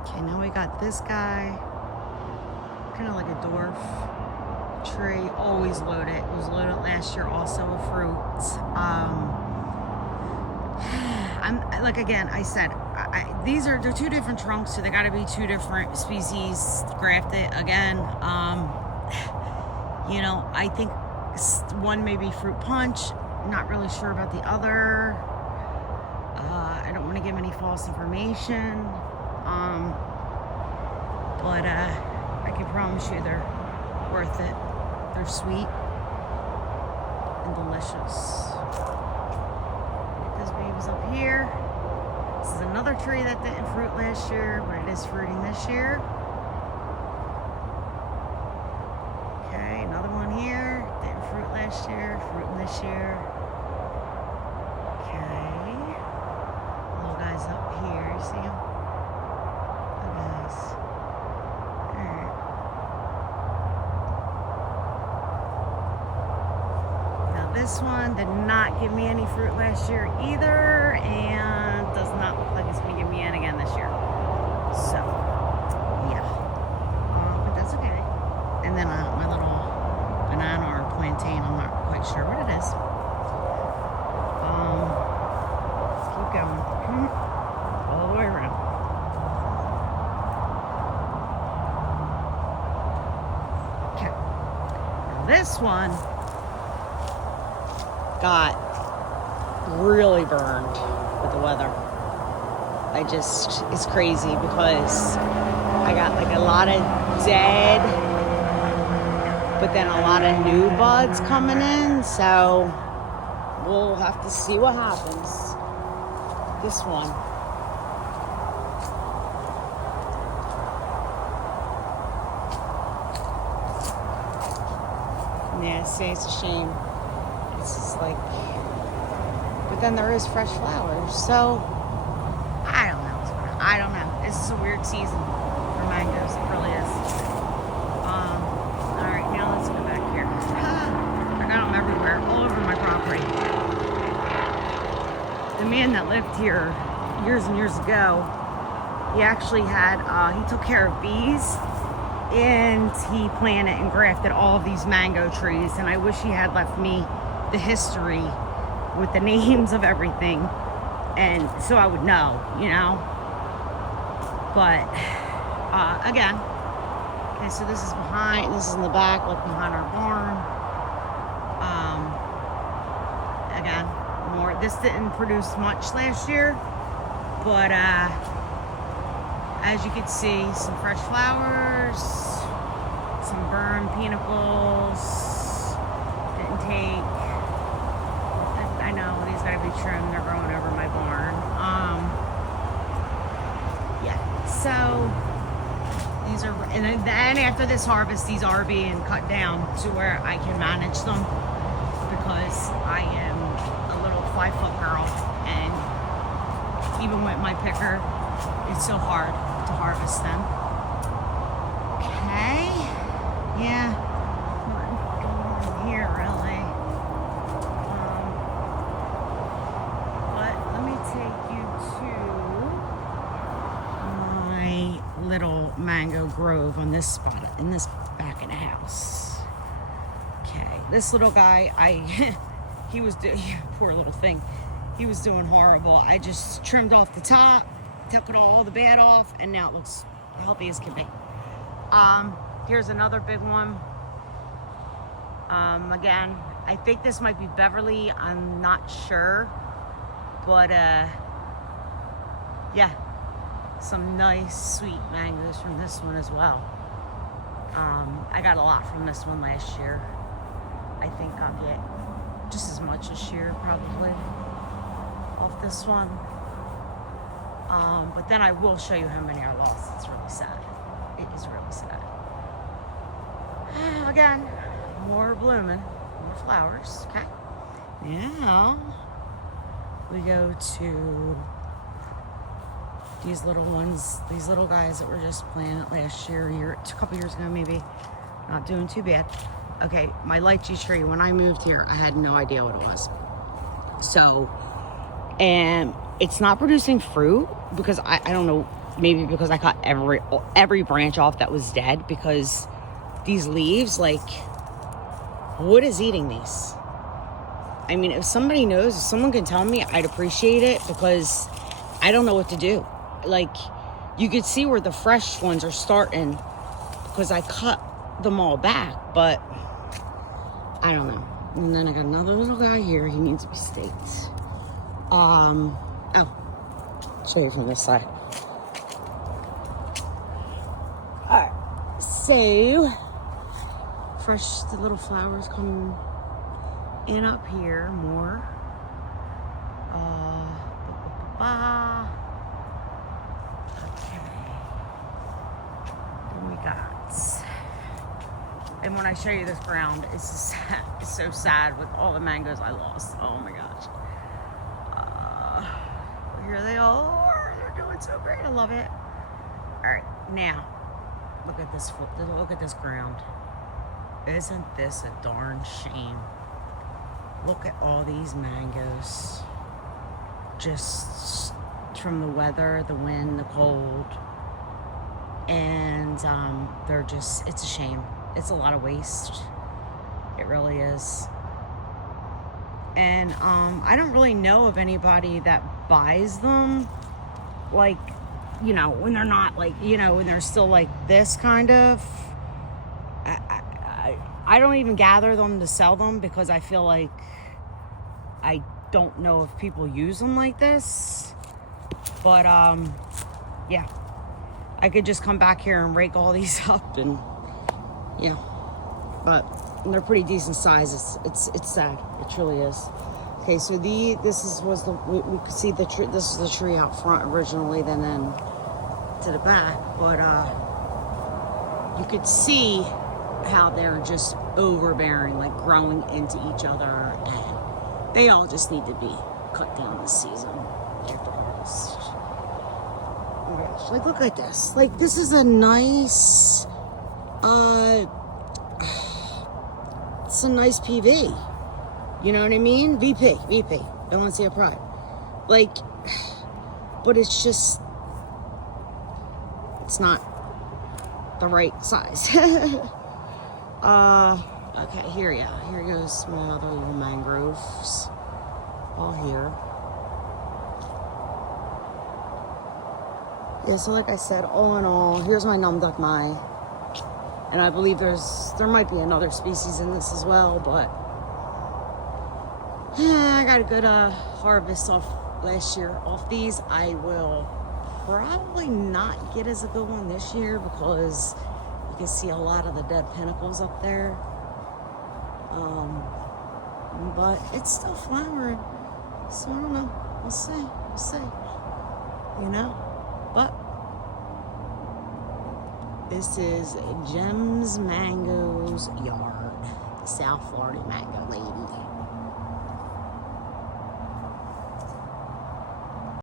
Okay, now we got this guy, kind of like a dwarf tree, always loaded. It was loaded last year also with fruits. I'm like, again, I said, they're two different trunks, so they got to be two different species grafted. Again, I think one may be fruit punch. Not really sure about the other. I don't want to give any false information. But I can promise you they're worth it. They're sweet and delicious. Those babies up here. This is another tree that didn't fruit last year, but it is fruiting this year. Okay, another one here. Didn't fruit last year, fruiting this year. Okay. Little guys up here, you see them? Look guys. Alright. Now this one did not give me any fruit last year either, and does not look like it's going to give me any again this year. So, yeah. But that's okay. And then my little banana or plantain, I'm not quite sure what it is. Keep going. All the way around. Okay. Now this one got really burned with the weather. It's crazy because I got like a lot of dead, but then a lot of new buds coming in, so we'll have to see what happens. This one. Yeah, see, it's a shame. It's just like, but then there is fresh flowers, so I don't know what's going on. I don't know. This is a weird season for mangoes. It really is. All right, now let's go back here. I got them everywhere, all over my property. The man that lived here years and years ago, he actually had, he took care of bees, and he planted and grafted all of these mango trees, and I wish he had left me the history with the names of everything, and so I would know, but again, okay, so this is in the back, like behind our barn. Again, this didn't produce much last year, but as you can see, some fresh flowers, some burned pinnacles, didn't take, I know these gotta be trimmed, they're growing over my barn. Yeah, so these are, and then after this harvest, these are being cut down to where I can manage them, because I am a little 5-foot girl, and even with my picker, it's so hard to harvest them. Okay, yeah, nothing going on here really. But let me take you to my little mango grove on this spot, in this back of the house. Okay, this little guy, he was poor little thing. He was doing horrible. I just trimmed off the top, took it all the bad off, and now it looks healthy as can be. Here's another big one. Again, I think this might be Beverly. I'm not sure, but yeah, some nice sweet mangoes from this one as well. I got a lot from this one last year. I think I'll get just as much this year probably off this one. But then I will show you how many are lost. It's really sad. It is really sad. Again, more blooming, more flowers. Okay. Now we go to these little ones, these little guys that were just planted last year, a couple years ago maybe. Not doing too bad. Okay, my lychee tree, when I moved here, I had no idea what it was. So, and it's not producing fruit because I don't know maybe because I cut every branch off that was dead, because these leaves, like, what is eating these? I mean, if somebody knows, if someone can tell me, I'd appreciate it, because I don't know what to do. Like, you could see where the fresh ones are starting because I cut them all back, but I don't know. And then I got another little guy here. He needs to be staked. Oh, show you from this side. All right, so fresh, the little flowers coming in up here more. Okay. Then we got, and when I show you this ground, it's so sad with all the mangoes I lost. Oh my gosh. Here they are. They're doing so great. I love it. All right, now look at this. Look at this ground. Isn't this a darn shame? Look at all these mangoes. Just from the weather, the wind, the cold, and they're just. It's a shame. It's a lot of waste. It really is. And I don't really know of anybody that buys them, like, you know, when they're not, like, you know, when they're still like this kind of. I don't even gather them to sell them, because I feel like I don't know if people use them like this. But yeah, I could just come back here and rake all these up, and yeah, but they're pretty decent size. It's sad. It truly is. Okay, so we could see the tree. This is the tree out front originally, then to the back. But you could see how they're just overbearing, like growing into each other, and they all just need to be cut down this season after harvest. Oh my gosh, like, look at this. Like, this is a nice. It's a nice PV. You know what I mean? VP, Valencia Pride. Like, but it's just, it's not the right size. Okay, here goes my other little mangroves. All here. Yeah, so like I said, all in all, here's my Namduk Mai. And I believe there might be another species in this as well, but I got a good harvest off last year off these. I will probably not get as a good one this year, because you can see a lot of the dead pinnacles up there. But it's still flowering, so I don't know. We'll see. You know, but this is Gems Mango's yard, the South Florida mango lady.